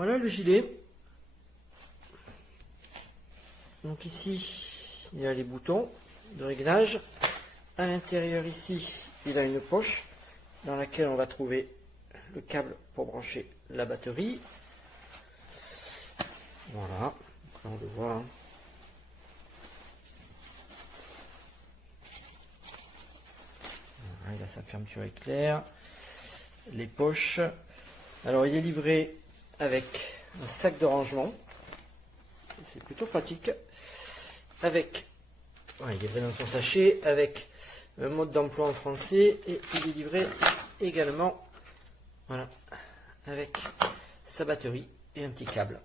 Voilà le gilet. Donc ici, il y a les boutons de réglage. À l'intérieur ici, il a une poche dans laquelle on va trouver le câble pour brancher la batterie. Voilà, donc là on le voit. Hein. Voilà, il a sa fermeture éclair. Les poches. Alors il est livré avec un sac de rangement. C'est plutôt pratique. Avec, ouais, il est livré dans son sachet, avec un mode d'emploi en français, et il est livré également, voilà, avec sa batterie et un petit câble.